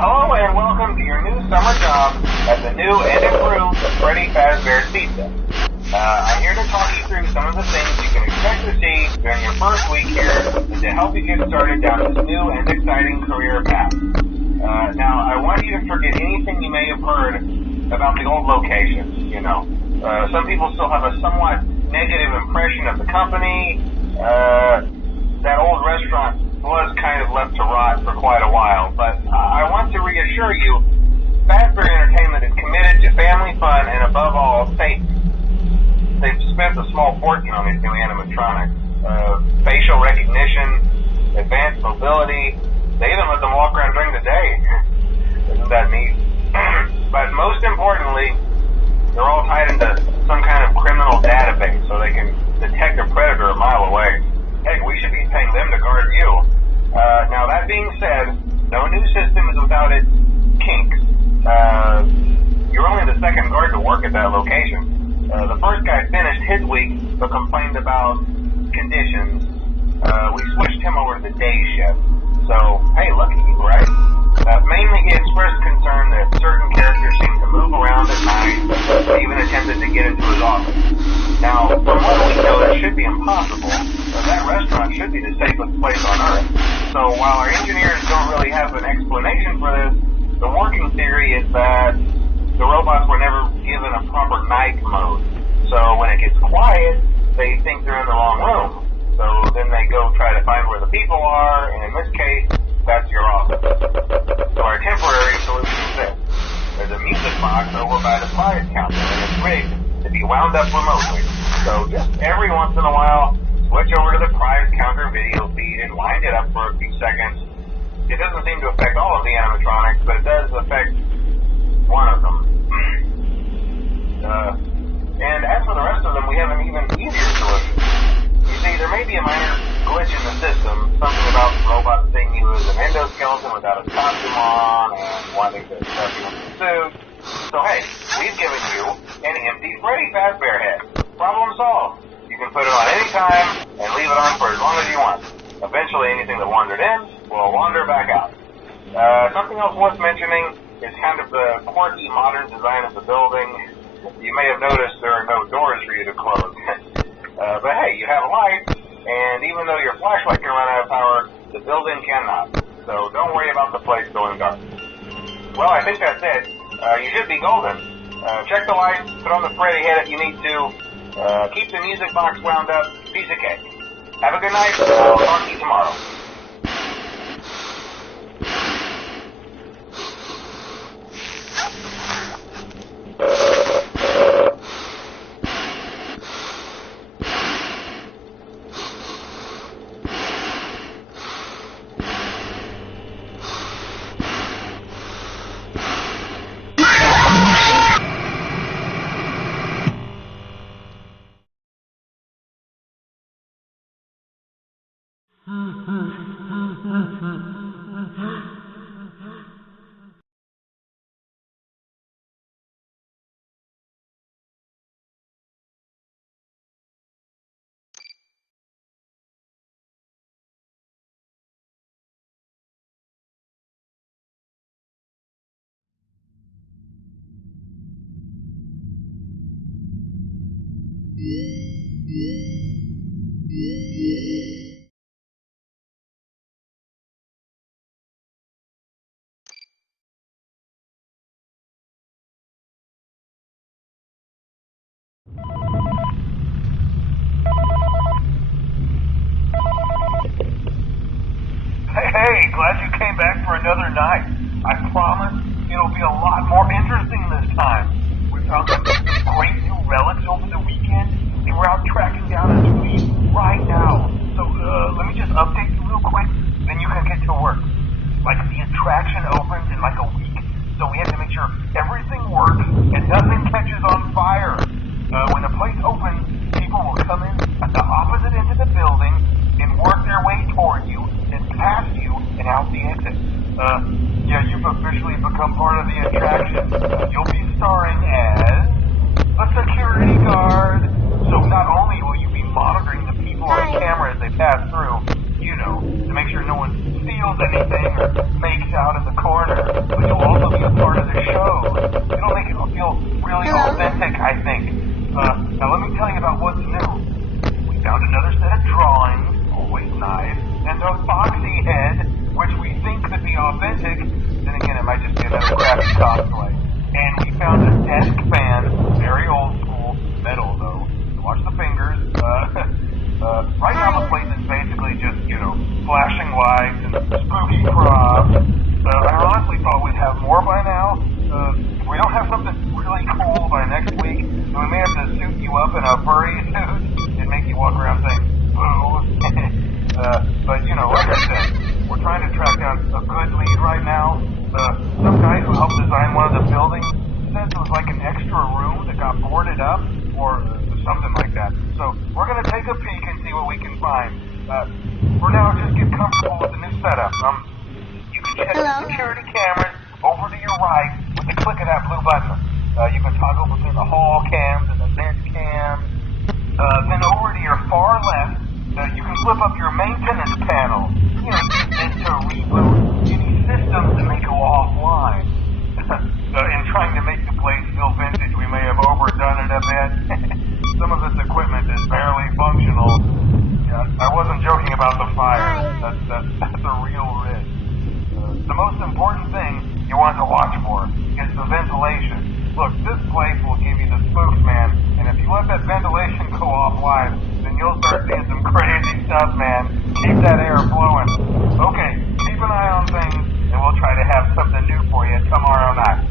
Hello and welcome to your new summer job at the new and improved Freddy Fazbear's Pizza. I'm here to talk you through some of the things you can expect to see during your first week here and to help you get started down this new and exciting career path. Now, I want you to forget anything you may have heard about the old location. Some people still have a somewhat negative impression of the company. That old restaurant was kind of left to rot for quite a while, but I want to reassure you, Fazbear Entertainment is committed to family fun and above all, safety. They've spent a small fortune on these new animatronics. Facial recognition, advanced mobility, they even let them walk around during the day. Isn't that neat? But most importantly, they're all tied into some kind of criminal database so they can detect a predator a mile away. Heck, we should be paying them to guard you. Now, that being said, no new system is without its kinks. You're only the second guard to work at that location. The first guy finished his week but complained about conditions. We switched him over to the day shift. So, hey, lucky you, right? Mainly he expressed concern that certain characters seem to move around at night, even attempted to get into his office. Now, from what we know, that should be impossible. That restaurant should be the safest place on Earth. So while our engineers don't really have an explanation for this, the working theory is that the robots were never given a proper night mode. So when it gets quiet, they think they're in the wrong room. So then they go try to find where the people are, and in this case, that's your office. So our temporary solution is this. There's a music box over by the prize counter, and it's rigged to be wound up remotely. So just every once in a while, switch over to the prize counter video feed and wind it up for a few seconds. It doesn't seem to affect all of the animatronics, but it does affect one of them. And as for the rest of them, we have an even easier solution. You see, there may be a minor glitch in the system, something about the robot seeing you as an endoskeleton without a costume on and wanting to stuff you in the suit. So hey, we've given you an empty Freddy Fazbear head. Problem solved. You can put it on any time and leave it on for as long as you want. Eventually anything that wandered in will wander back out. Something else worth mentioning is kind of the quirky modern design of the building. You may have noticed there are no doors for you to close. But hey, you have lights, and even though your flashlight can run out of power, the building cannot. So don't worry about the place going dark. Well, I think that's it. You should be golden. Check the lights, put on the Freddy head if you need to. Keep the music box wound up. Piece of cake. Have a good night. I'll talk to you tomorrow. Hey, glad you came back for another night. I promise it'll be a lot more interesting this time. We found some great new relics over the weekend, and we're out tracking down a lead right now. So, let me just update you real quick, then you can get to work. Like, the attraction opens in like a week, so we have to make sure everything works and nothing catches on fire. authentic, I think. Now let me tell you about what's new. We found another set of drawings, always nice, and a foxy head, which we think could be authentic. Then again, it might just be another crappy cosplay. And we found a desk fan, very old school, metal though. So watch the fingers. Right now the place is basically just, flashing lights and spooky props. I honestly thought we'd have more by now. If we don't have something really cool by next week, then we may have to suit you up in a furry suit and make you walk around saying, boo. But, like I said, we're trying to track down a good lead right now. Some guy who helped design one of the buildings says it was like an extra room that got boarded up or something like that. So we're going to take a peek and see what we can find. For now, just get comfortable with the new setup. You can check the security cameras over to your right with the click of that blue button. You can toggle between the hall cams and the vent cams. Then over to your far left, you can flip up your maintenance panel. Use this to reboot any systems that may go offline. In trying to make the place feel vintage, we may have overdone it a bit. Some of this equipment is barely functional. Yeah, I wasn't joking about the fire. That's a real risk. The most important thing you want to watch for is the ventilation. Look, this place will give you the spoof, man. And if you let that ventilation go offline, then you'll start seeing some crazy stuff, man. Keep that air flowing. Okay, keep an eye on things, and we'll try to have something new for you tomorrow night.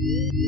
you